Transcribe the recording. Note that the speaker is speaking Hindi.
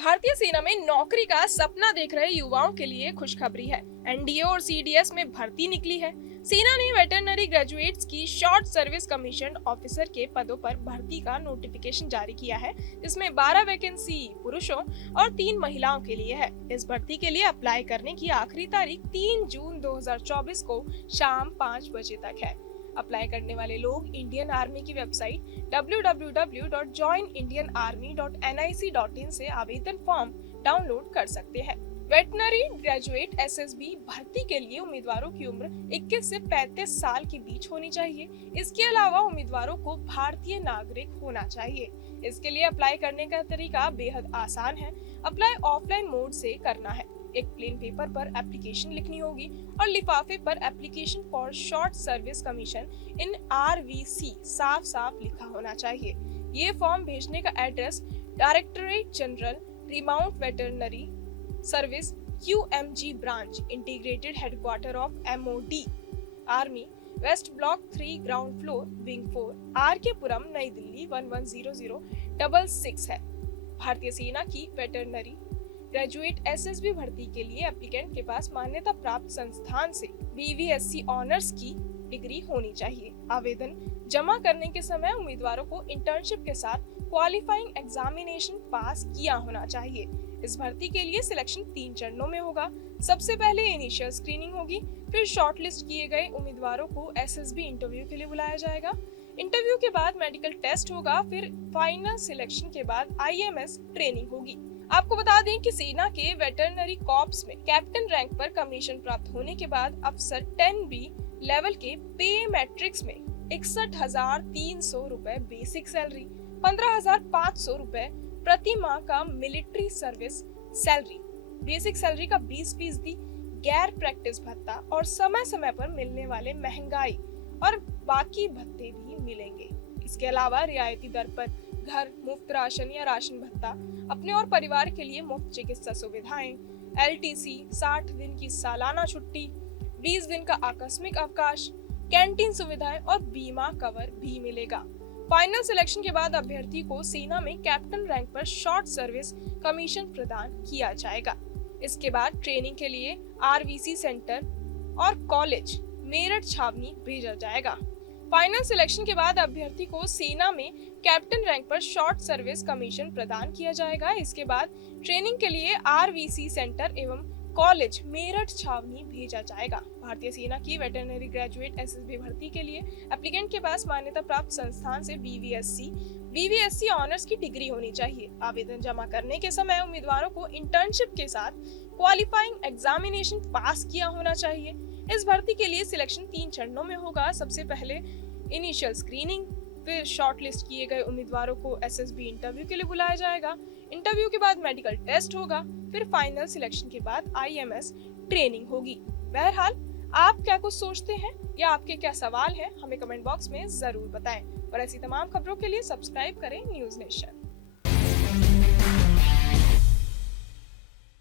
भारतीय सेना में नौकरी का सपना देख रहे युवाओं के लिए खुशखबरी है। एनडीए और सीडीएस में भर्ती निकली है। सेना ने वेटरनरी ग्रेजुएट्स की शॉर्ट सर्विस कमीशन ऑफिसर के पदों पर भर्ती का नोटिफिकेशन जारी किया है, जिसमें 12 वैकेंसी पुरुषों और 3 महिलाओं के लिए है। इस भर्ती के लिए अप्लाई करने की आखिरी तारीख 3 जून 2024 को शाम 5 बजे तक है। अप्लाई करने वाले लोग इंडियन आर्मी की वेबसाइट www.joinindianarmy.nic.in से आवेदन फॉर्म डाउनलोड कर सकते हैं। वेटनरी ग्रेजुएट एसएसबी भर्ती के लिए उम्मीदवारों की उम्र 21 से 35 साल के बीच होनी चाहिए। इसके अलावा उम्मीदवारों को भारतीय नागरिक होना चाहिए। इसके लिए अप्लाई करने का तरीका बेहद आसान है। अप्लाई ऑफलाइन मोड से करना है। एक प्लेन पेपर पर एप्लीकेशन लिखनी होगी और लिफाफे पर application for short service commission in RVC साफ साफ लिखा होना चाहिए। ये फॉर्म भेजने का address directorate general remount veterinary service QMG branch integrated headquarter of MOD army west block 3 ground floor wing 4 RK Puram New Delhi 110066 है। भारतीय सेना की वेटरनरी ग्रेजुएट एसएसबी भर्ती के लिए एप्लीकेंट के पास मान्यता प्राप्त संस्थान से BVSC ऑनर्स की डिग्री होनी चाहिए। आवेदन जमा करने के समय उम्मीदवारों को इंटर्नशिप के साथ क्वालिफाइंग एग्जामिनेशन पास किया होना चाहिए। इस भर्ती के लिए सिलेक्शन 3 चरणों में होगा। सबसे पहले इनिशियल स्क्रीनिंग होगी, फिर शॉर्टलिस्ट किए गए उम्मीदवारों को एसएसबी इंटरव्यू के लिए बुलाया जाएगा। इंटरव्यू के बाद मेडिकल टेस्ट होगा, फिर फाइनल सिलेक्शन के बाद IMS ट्रेनिंग होगी। आपको बता दें कि सेना के वेटरनरी कॉर्प्स में कैप्टन रैंक पर कमीशन प्राप्त होने के बाद अफसर 10B लेवल के पे मैट्रिक्स में 61,300 रुपए बेसिक सैलरी, 15,500 रुपए प्रति माह का military service salary, basic salary का 20% गैर प्रैक्टिस भत्ता और समय समय पर मिलने वाले महंगाई और बाकी भत्ते भी मिलेंगे। इसके अलावा रियायती दर पर घर, मुफ्त राशन या राशन भत्ता, अपने और परिवार के लिए मुफ्त चिकित्सा सुविधाएं, LTC, 60 दिन की सालाना छुट्टी, 20 दिन का आकस्मिक अवकाश, कैंटीन सुविधाएं और बीमा कवर भी मिलेगा। फाइनल सिलेक्शन के बाद अभ्यर्थी को सेना में कैप्टन रैंक पर शॉर्ट सर्विस कमीशन प्रदान किया जाएगा। इसके बाद ट्रेनिंग के लिए RVC सेंटर और कॉलेज मेरठ छावनी भेजा जाएगा। फाइनल सिलेक्शन के बाद अभ्यर्थी को सेना में कैप्टन रैंक पर शॉर्ट सर्विस कमीशन प्रदान किया जाएगा। इसके बाद ट्रेनिंग के लिए RVC सेंटर एवं कॉलेज मेरठ छावनी भेजा जाएगा। भारतीय सेना की वेटरनरी ग्रेजुएट एसएसबी भर्ती के लिए एप्लीकेंट के पास मान्यता प्राप्त संस्थान से BVSC ऑनर्स की डिग्री होनी चाहिए। आवेदन जमा करने के समय उम्मीदवारों को इंटर्नशिप के साथ क्वालिफाइंग एग्जामिनेशन पास किया होना चाहिए। इस भर्ती के लिए सिलेक्शन 3 चरणों में होगा। सबसे पहले इनिशियल स्क्रीनिंग, फिर शॉर्टलिस्ट किए गए उम्मीदवारों को एसएसबी इंटरव्यू के लिए बुलाया जाएगा। इंटरव्यू के बाद मेडिकल टेस्ट होगा, फिर फाइनल सिलेक्शन के बाद IMS ट्रेनिंग होगी। बहरहाल, आप क्या कुछ सोचते हैं या आपके क्या सवाल हैं, हमें कमेंट बॉक्स में जरूर बताएं और ऐसी तमाम खबरों के लिए सब्सक्राइब करें न्यूज़ नेशन।